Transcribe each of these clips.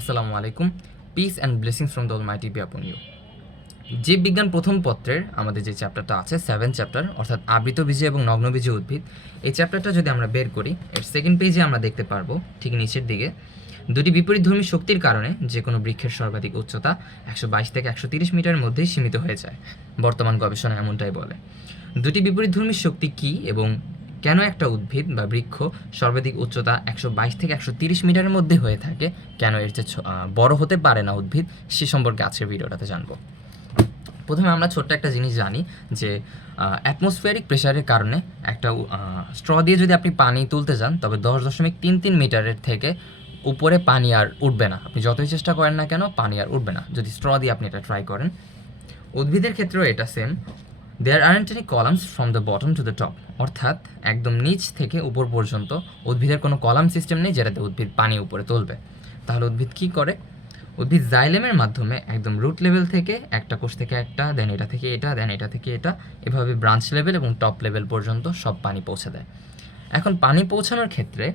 আসসালামু আলাইকুম। Peace and blessings from the almighty be upon you. জীববিজ্ঞান প্রথম পত্রের আমাদের যে চ্যাপ্টারটা আছে 7 চ্যাপ্টার, অর্থাৎ আবৃতবীজী এবং নগ্নবীজী উদ্ভিদ, এই চ্যাপ্টারটা যদি আমরা বের করি, এর সেকেন্ড পেজে আমরা দেখতে পারবো ঠিক নিচের দিকে দুটি বিপরীতধর্মী শক্তির কারণে যে কোনো বৃক্ষের সর্বাধিক উচ্চতা 122 থেকে 130 মিটারের মধ্যেই সীমিত হয়ে যায়। বর্তমান গবেষণা এমনটাই বলে। দুটি বিপরীতধর্মী শক্তি কী এবং কেন একটা উদ্ভিদ বা বৃক্ষ সর্বাধিক উচ্চতা 122 থেকে 130 মিটারের মধ্যে হয়ে থাকে, কেন এর যে বড় হতে পারে না উদ্ভিদ, সে সম্পর্কে আজকের ভিডিওটাতে জানবো। প্রথমে আমরা ছোট্ট একটা জিনিস জানি যে অ্যাটমসফিয়ারিক প্রেশারের কারণে একটা স্ট্র দিয়ে যদি আপনি পানি তুলতে যান, তবে 10.33 মিটারের থেকে উপরে পানি আর উঠবে না। আপনি যতই চেষ্টা করেন না কেন, পানি আর উঠবে না যদি স্ট্র দিয়ে আপনি এটা ট্রাই করেন। উদ্ভিদের ক্ষেত্রেও এটা same. There aren't any columns from the bottom to the top, অর্থাৎ একদম নিচ থেকে উপর পর্যন্ত উদ্ভিদের কোনো কলাম সিস্টেম নেই যেটাতে উদ্ভিদ পানি উপরে তুলবে। তাহলে উদ্ভিদ কী করে? উদ্ভিদ জাইলেমের মাধ্যমে একদম রুট লেভেল থেকে একটা কোষ থেকে একটা, দেন এটা থেকে এটা, দেন এটা থেকে এটা, এভাবে ব্রাঞ্চ লেভেল এবং টপ লেভেল পর্যন্ত সব পানি পৌঁছে দেয়। এখন পানি পৌঁছানোর ক্ষেত্রে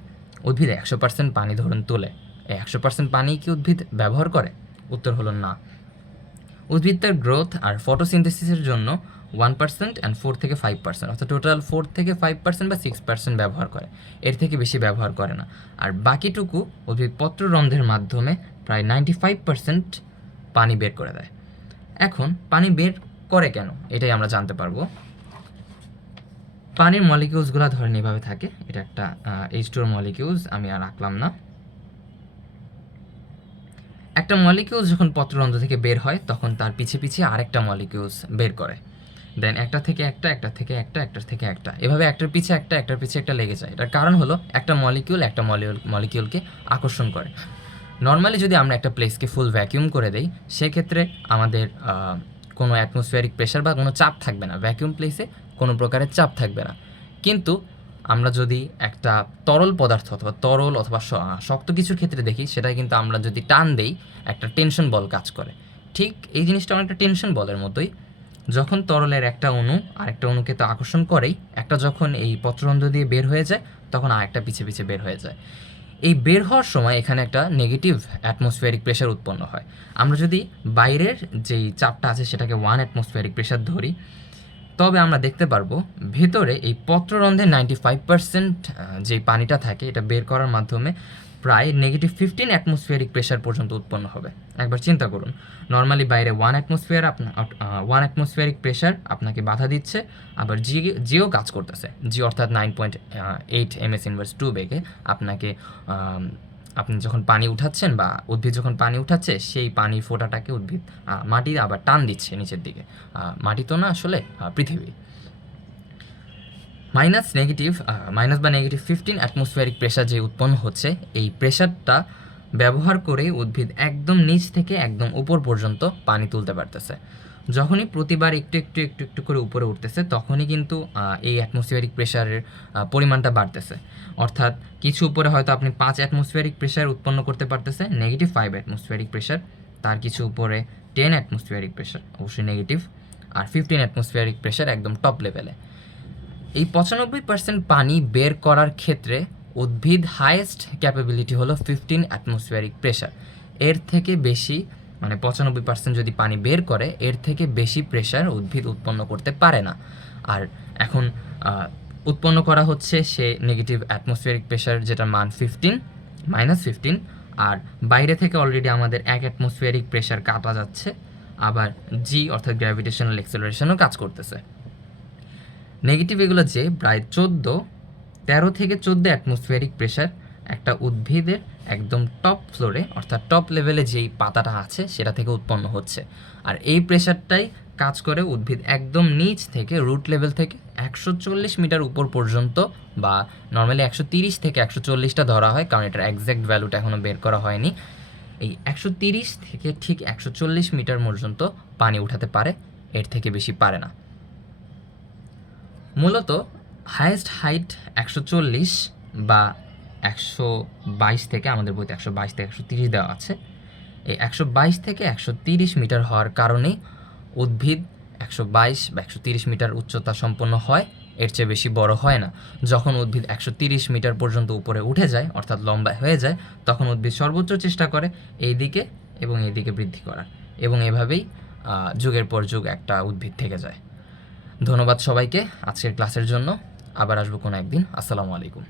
উদ্ভিদ 100% পানি ধরুন তোলে। এই 100% পানি কি উদ্ভিদ ব্যবহার করে? উত্তর হলো না। উদ্ভিদ তার গ্রোথ আর ফটোসিনথেসিসের জন্য 1% অ্যান্ড 4 থেকে 5%, অর্থাৎ টোটাল 4 থেকে 5% বা 6% ব্যবহার করে, এর থেকে বেশি ব্যবহার করে না। আর বাকিটুকু উদ্ভিদ পত্ররন্ধ্রের মাধ্যমে প্রায় 95% পানি বের করে দেয়। এখন পানি বের করে কেন, এটাই আমরা জানতে পারবো। পানির মলিকিউলসগুলো ধরেন এভাবে থাকে। এটা একটা H2O মলিকিউলস, আমি আর আঁকলাম না। একটা মলিকিউলস যখন পত্ররন্ধ্র থেকে বের হয়, তখন তার পিছে পিছে আরেকটা মলিকিউলস বের করে। দেন একটা থেকে একটা, একটা থেকে একটা, একটার থেকে একটা, এভাবে একটার পিছে একটা, একটার পিছে একটা লেগে যায়। এটার কারণ হলো একটা মলিকিউল একটা মলিকিউলকে আকর্ষণ করে। নর্মালি যদি আমরা একটা প্লেসকে ফুল ভ্যাকিউম করে দেই, সেক্ষেত্রে আমাদের কোনো অ্যাটমসফিয়ারিক প্রেশার বা কোনো চাপ থাকবে না, ভ্যাকিউম প্লেসে কোনো প্রকারের চাপ থাকবে না। কিন্তু আমরা যদি একটা তরল পদার্থ অথবা তরল অথবা শক্ত কিছুর ক্ষেত্রে দেখি, সেটা কিন্তু আমরা যদি টান দেই, একটা টেনশন বল কাজ করে। ঠিক এই জিনিসটা অনেকটা টেনশন বলের মতোই। যখন তরলের একটা অণু আরেকটা অণুকে তো আকর্ষণ করেই, একটা যখন এই পত্ররন্ধ্র দিয়ে বের হয়ে যায়, তখন আরেকটা পিছে পিছে বের হয়ে যায়। এই বের হওয়ার সময় এখানে একটা নেগেটিভ অ্যাটমসফিয়ারিক প্রেশার উৎপন্ন হয়। আমরা যদি বাইরের যেই চাপটা আছে সেটাকে 1 অ্যাটমসফিয়ারিক প্রেশার ধরি, তবে আমরা দেখতে পারবো ভেতরে এই পত্ররন্ধ্রে 95% যে পানিটা থাকে, এটা বের করার মাধ্যমে প্রায় -15 অ্যাটমসফিয়ারিক প্রেশার পর্যন্ত উৎপন্ন হবে। একবার চিন্তা করুন, নর্মালি বাইরে 1 অ্যাটমসফিয়ারিক প্রেশার আপনাকে বাধা দিচ্ছে, আবার জিও কাজ করতেছে। জি অর্থাৎ 9.8 ms/2 বেগে আপনাকে আপনি যখন পানি উঠাচ্ছেন বা উদ্ভিদ যখন পানি উঠাচ্ছে, সেই পানির ফোঁটাটাকে উদ্ভিদ মাটি আবার টান দিচ্ছে নিচের দিকে। মাটি তো না, আসলে পৃথিবী। মাইনাস বা -15 অ্যাটমসফিয়ারিক প্রেশার যে উৎপন্ন হচ্ছে, এই প্রেশারটা ব্যবহার করে উদ্ভিদ একদম নিচ থেকে একদম উপর পর্যন্ত পানি তুলতে পারতেছে। যখনই প্রতিবার একটু একটু একটু একটু করে উপরে উঠতেছে, তখনই কিন্তু এই অ্যাটমসফিয়ারিক প্রেশারের পরিমাণটা বাড়তেছে। অর্থাৎ কিছু উপরে হয়তো আপনি 5 অ্যাটমসফিয়ারিক প্রেশার উৎপন্ন করতে পারতেছে, -5 অ্যাটমসফিয়ারিক প্রেশার। তার কিছু উপরে 10 অ্যাটমসফিয়ারিক প্রেশার, অবশ্যই নেগেটিভ। আর 15 অ্যাটমসফিয়ারিক প্রেশার একদম টপ লেভেলে। এই 95% পানি বের করার ক্ষেত্রে উদ্ভিদ হাইয়েস্ট ক্যাপাবিলিটি হলো 15 অ্যাটমসফিয়ারিক প্রেশার। এর থেকে বেশি, মানে 95% যদি পানি বের করে, এর থেকে বেশি প্রেশার উদ্ভিদ উৎপন্ন করতে পারে না। আর এখন উৎপন্ন করা হচ্ছে সে নেগেটিভ অ্যাটমসফিয়ারিক প্রেশার, যেটা মান -15, আর বাইরে থেকে অলরেডি আমাদের 1 অ্যাটমসফিয়ারিক প্রেশার কাটা যাচ্ছে, আবার জি অর্থাৎ গ্র্যাভিটেশনাল এক্সেলারেশনও কাজ করতেছে। নেগেটিভ এগুলো যে প্রায় 13 থেকে 14 অ্যাটমসফিয়ারিক প্রেশার একটা উদ্ভিদের একদম টপ ফ্লোরে, অর্থাৎ টপ লেভেলে যেই পাতাটা আছে সেটা থেকে উৎপন্ন হচ্ছে। আর এই প্রেশারটাই কাজ করে উদ্ভিদ একদম নিচ থেকে, রুট লেভেল থেকে 140 মিটার উপর পর্যন্ত, বা নর্মালি 130 থেকে 140টা ধরা হয়, কারণ এটার এক্স্যাক্ট ভ্যালুটা এখনও বের করা হয়নি। এই 130 থেকে ঠিক 140 মিটার পর্যন্ত পানি উঠাতে পারে, এর থেকে বেশি পারে না। মূলত হায়েস্ট হাইট 140 বা 122 থেকে, আমাদের বইতে 122 থেকে 130 দেওয়া আছে। এই 122 থেকে 130 মিটার হওয়ার কারণে উদ্ভিদ 122 বা 130 মিটার উচ্চতা সম্পন্ন হয়, এর চেয়ে বেশি বড় হয় না। যখন উদ্ভিদ 130 মিটার পর্যন্ত উপরে উঠে যায়, অর্থাৎ লম্বা হয়ে যায়, তখন উদ্ভিদ সর্বোচ্চ চেষ্টা করে এই দিকে এবং এই দিকে বৃদ্ধি করার, এবং এভাবেই যুগের পর যুগ একটা উদ্ভিদ থেকে যায়। ধন্যবাদ সবাইকে আজকের ক্লাসের জন্য। আবার আসবো কোনো একদিন। আসসালামু আলাইকুম।